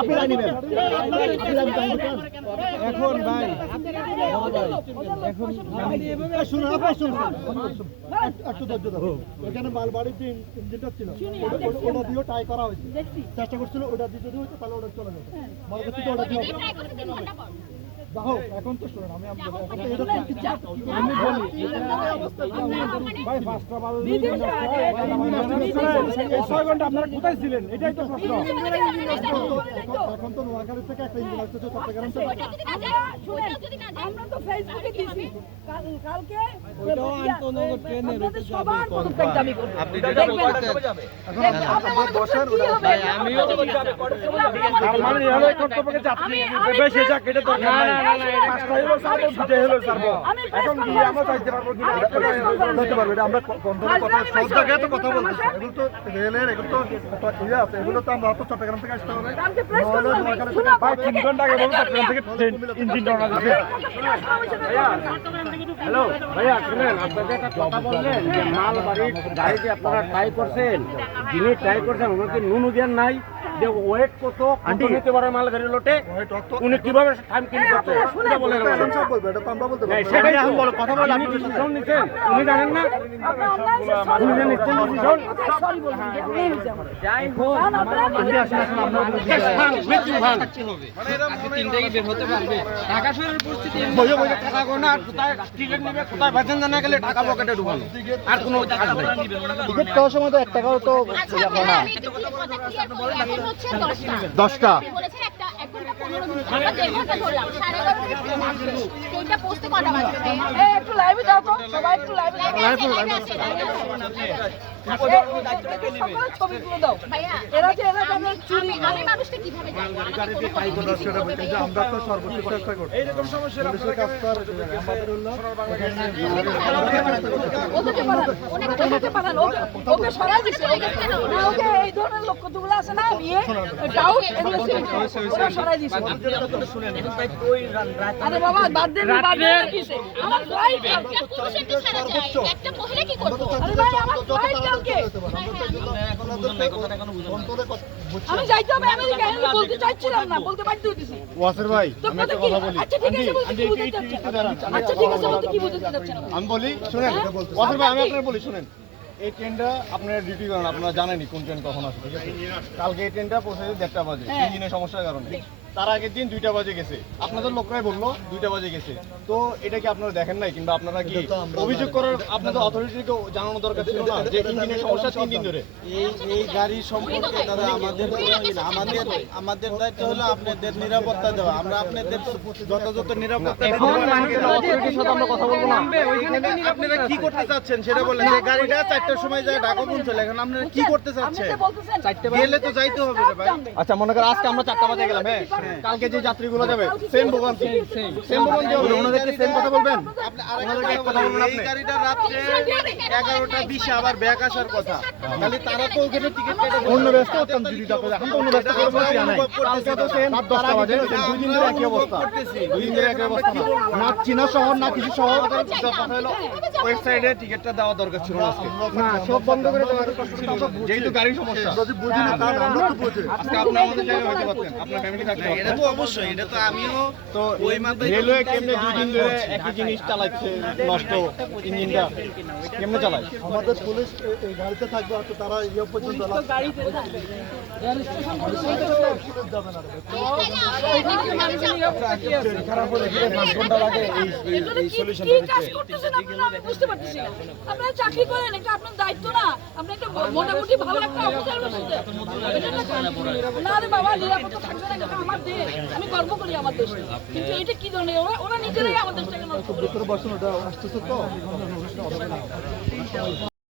আপনি লাইন নেবেন এখন ভাই এখন শুনুন আপনি শুনুন একটু ধৈর্য ধরো এখানে মালবাড়ির যে ইঞ্জিনটা ছিল ওটা দিয়েও ট্রাই করা হয়েছে চেষ্টা করছিল ওটা দিয়ে যদি হতো তাহলে ওটা চলে যেত মনে করছি তো ওটা দিয়ে দেখো এখন তো শুনুন আমি আমি বলি ভাই 5টা বাজে 6 ঘন্টা আপনারা কোথায় ছিলেন এটাই তো প্রশ্ন। এখন তো নোয়াখালী থেকে একটা ইঞ্জিন আসতেছে চট্টগ্রাম থেকে আমরা তো ফেসবুকে দিছি কালকে ওইটাও আন্তনগর ট্রেনের সবার পদত্যাগ দাবি করব আপনি যেটা বলতেছেন বসার ভাই আমিও তার মানে হলো কর্তব্যকে যাত্রী বেশি যা কেটে দরকার নাই। 5টা হলো ছাড়বো 2টা হলো ছাড়বো এখন কি আমরা চাইতে পারবো কি বলতে পারবো এটা আমরা কন্ট্রোলের কথা সব জায়গায় তো কথা বলতেছি এগুলো তো রেলের এগুলো তো ইয়ে আছে এগুলো তো আমরা তো চট্টগ্রাম থেকে আসতে হবে নাহলে নোয়াখালী থেকে ভাই 3 ঘন্টা আগে বলবো চট্টগ্রাম থেকে ইঞ্জিন রওনা দিছে। হ্যালো ভাইয়া শুনেন, আপনাকে একটা কথা বললেন যে মাল বাড়ির গাড়িতে আপনারা ট্রাই করছেন, যিনি ট্রাই করছেন ওনাকে নুন দেন নাই যে ওয়েট কত নিতে পারে মাল গাড়ি লোটে উনি কিভাবে টাইম কিন করতে এটা বলে এখন সব বলবো এটা তো আমরা বলতে পারবো সেটাই এখন বলো কথা বলে আপনি ডিসিশন নিছেন উনি জানেন না উনি যে নিচ্ছেন ডিসিশন সরি বলবেন যাই হোক মৃত্যু ভাঙ মানে এরা তিনটাই বের হতে পারবে ঢাকা শহরের পরিস্থিতি বইয়ে বইয়ে টাকা গোনা আর কোথায় টিকিট নেবে কোথায় বাঁচেন জানা গেলে টাকা পকেটে ঢুকানো আর কোনো কাজ নেই। টিকিট পাওয়ার সময় তো 1 টাকাও তো হচ্ছে 10টা বলেছেন একটা 1 ঘন্টা 15 মিনিট আমরা 1.5 ঘন্টা ধরলাম 11:30 সেইটা পোস্টে কটা বাজবে একটু লাইভে দাও তো সবাই একটু লাইভে দাও ছবিগুলো দাও ভাইয়া এরা যে চুরি আমি মানুষটা কিভাবে জানবো আমরা তো সর্বোচ্চ চেষ্টা করছি এইরকম সমস্যা পুলিশের কাজ তো আর আমাদের হলো ওদেরকে পাঠান ওকে সরাই দিছে ওকে এই ধরনের লোক কতগুলো আছে না বিয়ে ডাউট এগুলো ওরা সরাই দিছে আরে বাবা বাদ দেন কিসে আমার ফ্লাইট একটা মহিলা কি করবে আরে ভাই আমার ফ্লাইট কালকে আমি যাইতে হবে আমেরিকা আমি বলতে চাইছিলাম না বলতে বাধ্য হইতেছি ওয়াসির ভাই আমি একটা কথা বলি আচ্ছা ঠিক আছে বলতে কি বুঝতে চাচ্ছেন আচ্ছা ঠিক আছে বলতে কি বুঝতে চাচ্ছেন আমি বলি শুনেন ওয়াসির ভাই আমি আপনাকে বলি শুনেন এই ট্রেনটা আপনারা ডিউটি করেন আপনারা জানেনই কোন ট্রেন কখন আসবে ঠিক আছে কালকে এই ট্রেনটা পৌঁছেছে 1:30 বাজে ইঞ্জিনের সমস্যার কারণে তার আগের দিন 2টা বাজে গেছে আপনাদের লোকরাই বললো 2টা বাজে গেছে তো এটা কি আপনারা দেখেন নাই কিংবা আপনারা কি অভিযোগ করার আপনাদের অথরিটিকে জানানো দরকার ছিল না যে ইঞ্জিনের সমস্যা 3 দিন ধরে এই গাড়ি সম্পর্কে দাদা আমাদের দায়িত্ব হলো আপনাদের নিরাপত্তা দেওয়া আমরা আপনাদের যথাযথ নিরাপত্তা অথরিটির সাথে আমরা কথা বলবো না আপনারা কি করতে চাচ্ছেন সেটা বলেন যে গাড়িটা 4টার সময় যায় ঢাকা পৌঁছালে এখন আপনারা কি করতে চাচ্ছেন গেলে তো যাইতে হবে রে ভাই আচ্ছা মনে করেন আজকে আমরা 4টা বাজে গেলাম হ্যাঁ কালকে যে যাত্রীগুলো যাবে সেম ভোগান্তি সেম ভোগান্তি হবে ওনাদেরকে সেম কথা বলবেন ওনাদেরকে এক কথা বলবেন এই গাড়িটা রাত্রে 11:20 আবার ব্যাক আসার কথা তাহলে তারা তো ওখানে টিকিট কেটে অন্য ব্যস্ত হতাম দিদিটা এখন তো অন্য ব্যস্ত করে বলছি নাই কালকে তো সেম 10টা বাজে 2 দিন ধরে একই অবস্থা 2 দিন ধরে একই অবস্থা না চীনা শহর না কিছু শহর কথা হলো ওয়েবসাইটে টিকিটটা দেওয়া দরকার ছিল না আজকে না সব বন্ধ করে দেওয়ার যেহেতু গাড়ির সমস্যা যদি বুঝি না তা আমরা তো বুঝি আজকে আপনি আমাদের জায়গায় হতে পারতেন আপনার ফ্যামিলি থাকতে এটা তো অবশ্যই এটা তো আমিও তো ওই মাত্রায় রেলওয়ে কেমনে 2 দিন ধরে একই জিনিস চালাচ্ছে নষ্ট ইঞ্জিনটা কেমনে চালায় আমাদের পুলিশ এই গাড়িতে থাকবে হয়তো তারা ইয়ে পর্যন্ত গাড়িতে থাকবে রেল স্টেশন পর্যন্ত পুলিশ যাবে না খারাপ হলে 5 ঘন্টা লাগে এই সলিউশন বুঝতে পারতেছি না আপনারা চাকরি করেন এটা আপনার দায়িত্ব না আপনি একটা মোটামুটি ভালো একটা অফিসার না রে বাবা নিরাপত্তা থাকবে না এটা আমার দেশ আমি গর্ব করি আমার দেশ কিন্তু এটা কি ধরনের ওরা নিজেরাই আমাদের দেশটাকে নষ্ট করে বসুন ওটা আসতেছে তো